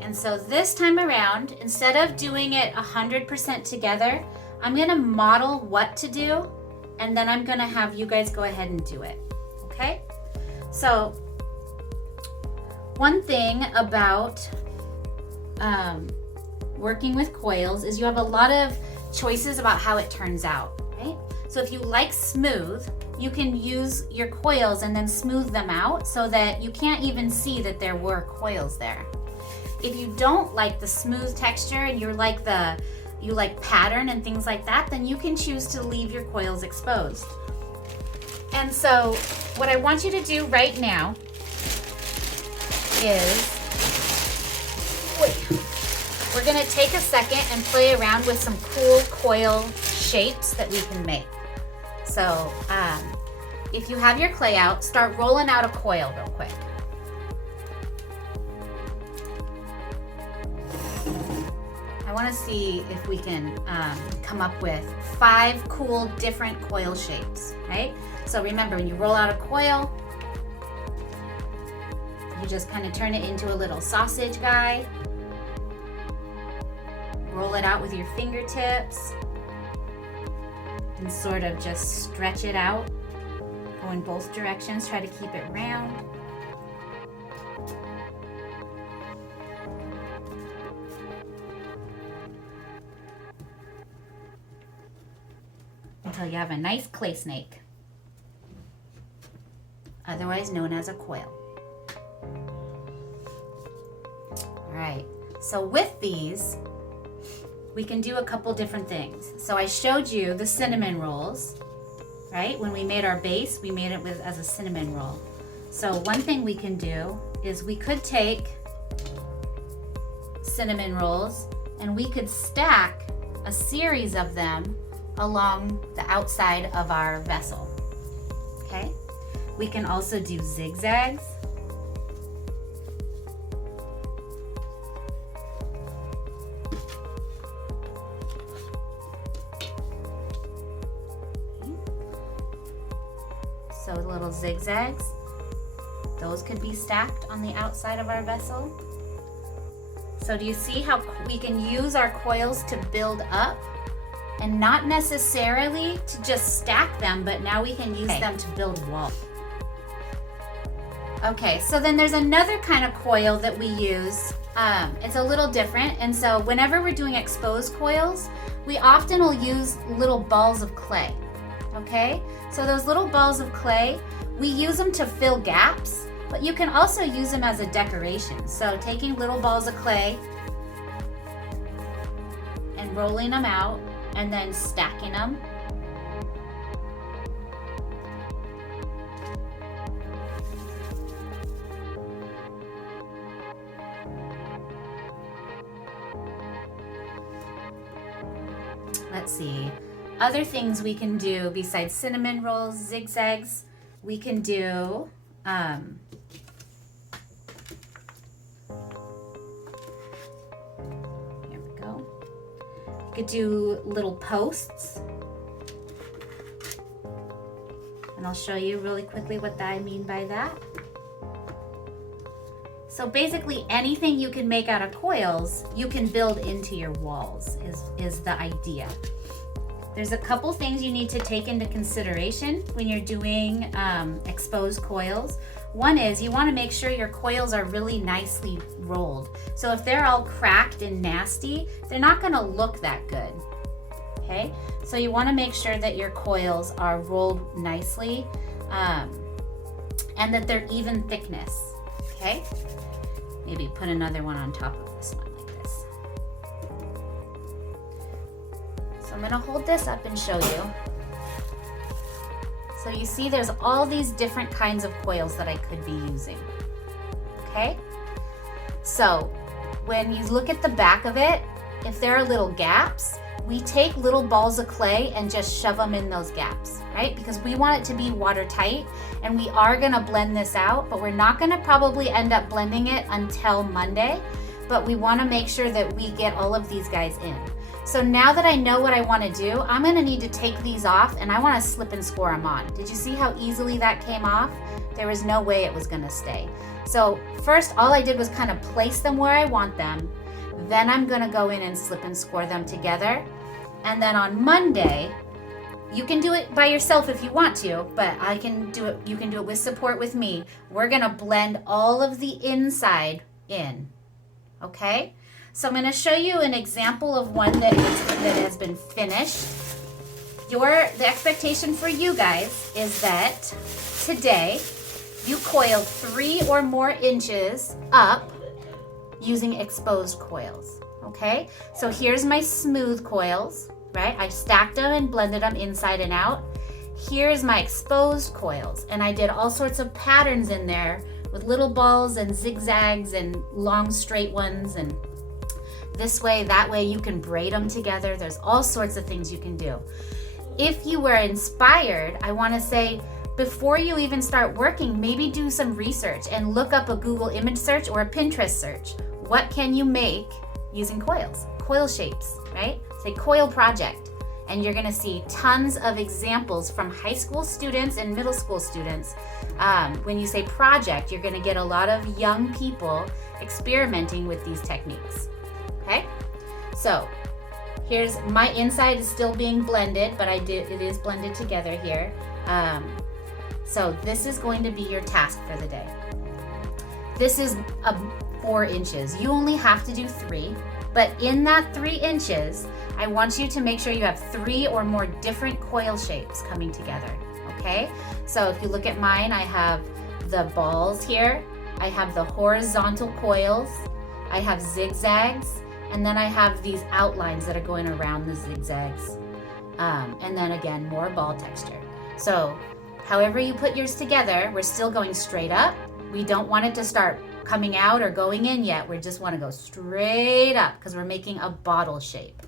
And so this time around, instead of doing it 100% together, I'm gonna model what to do, and then I'm gonna have you guys go ahead and do it, okay? So one thing about working with coils is you have a lot of choices about how it turns out, right? So if you like smooth, you can use your coils and then smooth them out so that you can't even see that there were coils there. If you don't like the smooth texture and you like pattern and things like that, then you can choose to leave your coils exposed. And so what I want you to do right now is, we're gonna take a second and play around with some cool coil shapes that we can make. So if you have your clay out, start rolling out a coil real quick. I wanna see if we can come up with 5 cool different coil shapes, right? So remember, when you roll out a coil, you just kind of turn it into a little sausage guy. Roll it out with your fingertips and sort of just stretch it out. Go in both directions, try to keep it round. Until you have a nice clay snake, otherwise known as a coil. All right, so with these, we can do a couple different things. So I showed you the cinnamon rolls, right? When we made our base, we made it as a cinnamon roll. So one thing we can do is we could take cinnamon rolls and we could stack a series of them along the outside of our vessel, okay? We can also do zigzags. So little zigzags, those could be stacked on the outside of our vessel. So do you see how we can use our coils to build up and not necessarily to just stack them, but now we can use them to build walls. Okay, so then there's another kind of coil that we use. It's a little different, and so whenever we're doing exposed coils, we often will use little balls of clay. Okay, so those little balls of clay, we use them to fill gaps, but you can also use them as a decoration. So taking little balls of clay and rolling them out and then stacking them. Let's see. Other things we can do besides cinnamon rolls, zigzags, we can do here we go. We could do little posts. And I'll show you really quickly what I mean by that. So basically anything you can make out of coils, you can build into your walls is the idea. There's a couple things you need to take into consideration when you're doing exposed coils. One is you want to make sure your coils are really nicely rolled. So if they're all cracked and nasty, they're not going to look that good. Okay, so you want to make sure that your coils are rolled nicely and that they're even thickness. Okay, maybe put another one on top of this one. I'm gonna hold this up and show you. So you see there's all these different kinds of coils that I could be using, okay? So when you look at the back of it, if there are little gaps, we take little balls of clay and just shove them in those gaps, right? Because we want it to be watertight, and we are gonna blend this out, but we're not gonna probably end up blending it until Monday, but we wanna make sure that we get all of these guys in. So now that I know what I want to do, I'm going to need to take these off, and I want to slip and score them on. Did you see how easily that came off? There was no way it was going to stay. So first, all I did was kind of place them where I want them. Then I'm going to go in and slip and score them together. And then on Monday, you can do it by yourself if you want to, but I can do it. You can do it with support with me. We're going to blend all of the inside in. Okay? So I'm going to show you an example of one that has been finished. The expectation for you guys is that today you coil 3 or more inches up using exposed coils. Okay? So here's my smooth coils, right? I stacked them and blended them inside and out. Here's my exposed coils, and I did all sorts of patterns in there with little balls and zigzags and long straight ones, and this way, that way you can braid them together. There's all sorts of things you can do. If you were inspired, I want to say, before you even start working, maybe do some research and look up a Google image search or a Pinterest search. What can you make using coils? Coil shapes, right? Say coil project. And you're going to see tons of examples from high school students and middle school students. When you say project, you're going to get a lot of young people experimenting with these techniques. Okay, so here's my inside is still being blended, but it is blended together here. So this is going to be your task for the day. This is 4 inches. You only have to do 3, but in that 3 inches, I want you to make sure you have 3 or more different coil shapes coming together. Okay, so if you look at mine, I have the balls here. I have the horizontal coils. I have zigzags. And then I have these outlines that are going around the zigzags. And then again, more ball texture. So however you put yours together, we're still going straight up. We don't want it to start coming out or going in yet. We just want to go straight up because we're making a bottle shape.